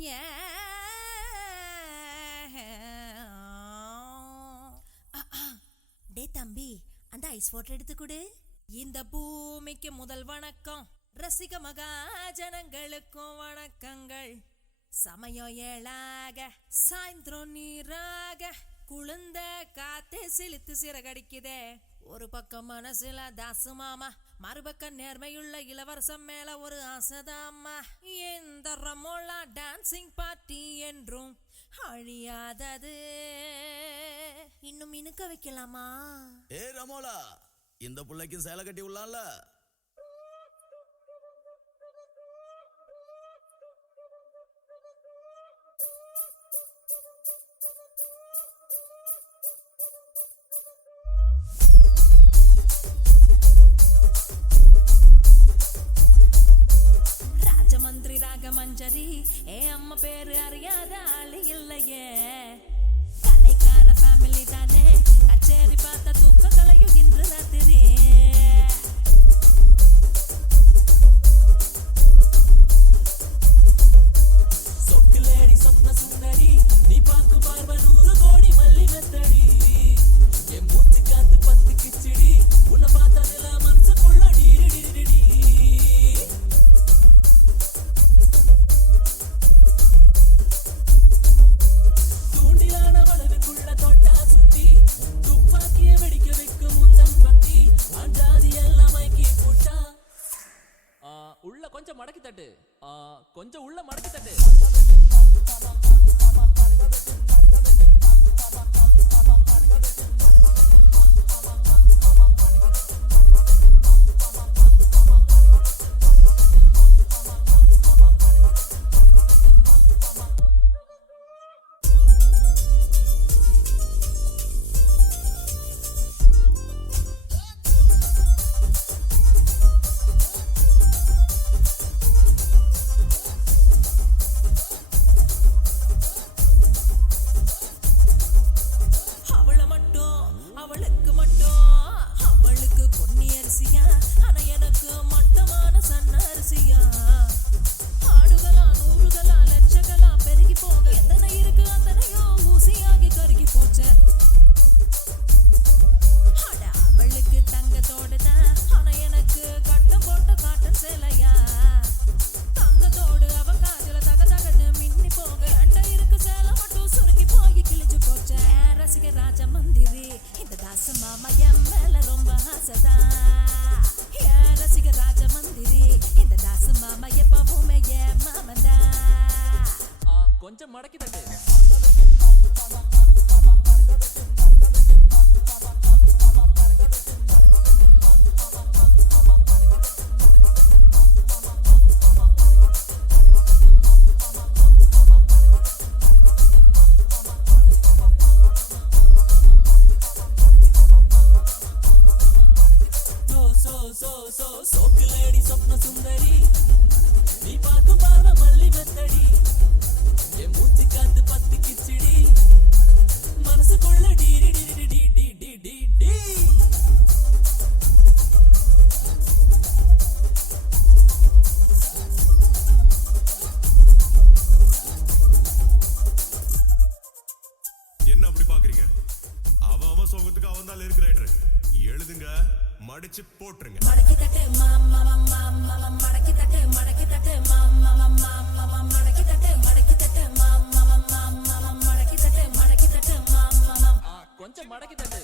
டே தம்பி, அந்த ice water எடுத்து கொடு. இந்த பூமிக்கு முதல் வணக்கம், ரசிக மகாஜனங்களுக்கும் வணக்கங்கள். சமயம் ஏழாக சாயந்திரம் நீராக குளிர்ந்த காத்து சிலித்து சிறகடிக்குதே. ஒரு பக்கம் மனசுல தாசு மாமா, மறுபக்கம் நேர்மையுள்ள இளவரசம் மேல ஒரு ஆசைதாம்மா. இந்த ரமோலா டான்சிங் பார்ட்டி என்றும் அழியாதது. இன்னும் இனுக்க வைக்கலாமா? ஏ ரமோலா, இந்த புள்ளைக்கு சேலை கட்டி உள்ளான்ல. ராஜமந்திரி ராகமஞ்சரி, அம்மா பேரு அறியாத ஆளு இல்லையே. கலைக்கார ஃபேமிலி தானே, கச்சேரி பார்த்த தூக்க கலையுகின்ற ராத்திரி. சொக்குலேடி சொப்ன சுந்தரி, நீ பாக்கு பார்வ 100 கோடி மல்லி மெத்தடி. என் மூச்சு காத்து 10 கிச்சடி, உன்னை பார்த்ததுல மனசுக்குள்ள டிடி. தூண்டிலான வளவுக்குள்ள தோட்டா சுத்தி, துப்பாக்கிய வெடிக்க வைக்கும் முந்தன் பத்தி, அஞ்சாதி எல்லாம் மைக்கி போட்டா. உள்ள கொஞ்சம் மடக்கி தட்டு, கொஞ்சம் உள்ள மடக்கி தட்டு. அவளுக்கு பொன்னி அரிசியா, ஆனா எனக்கு மட்டமான சன்ன அரிசியா. ஆடுகளா நூறுகளா லட்சங்களா பெருகி போக, எத்தனை இருக்கு அத்தனையோ ஊசியாகி கருகி போச்ச. அட அவளுக்கு தங்கத்தோடு தான், ஆனா எனக்கு கட்டம் போட்ட காட்டன் சேலையா. தங்கத்தோடு அவ காஜல தக தகன்னு மின்னி போக, என்கிட்ட இருக்கு சேலை மட்டும் சுருங்கி போய் கிழிஞ்சு போச்ச. ரசிக ராஜ மந்திரி, இந்த தாசு மாமா என் மேல ரொம்ப ஆசைதான். ரசிக ராஜ மந்திரி, இந்த தாசு மாமா எப்பவுமே என் மாமந்தா. கொஞ்சம் மடக்கி தட்டு. சோக்குலேடி சொப்ன சுந்தரி, நீ பார்க்கும் பார்வ மல்லி மெத்தடி. என் மூச்சு காத்து 10 கிச்சடி, மனசுக்குள்ள டிடி. என்ன அப்படி பாக்குறீங்க? அவன் சோகத்துக்கு அவன் தான் லிரிக் ரைட்டர். எழுதுங்க, மடிச்சு போட்டுருங்க. மடக்கி தட்டு மாமா மாமா, மடக்கி தட்டு மடக்கி தட்டு மாமா மாமா, மடக்கி தட்டு மடக்கி தட்டு மாமா மாமா, மடக்கி தட்டு மடக்கி தட்டு மாமா. கொஞ்சம் மடக்கி தட்டு.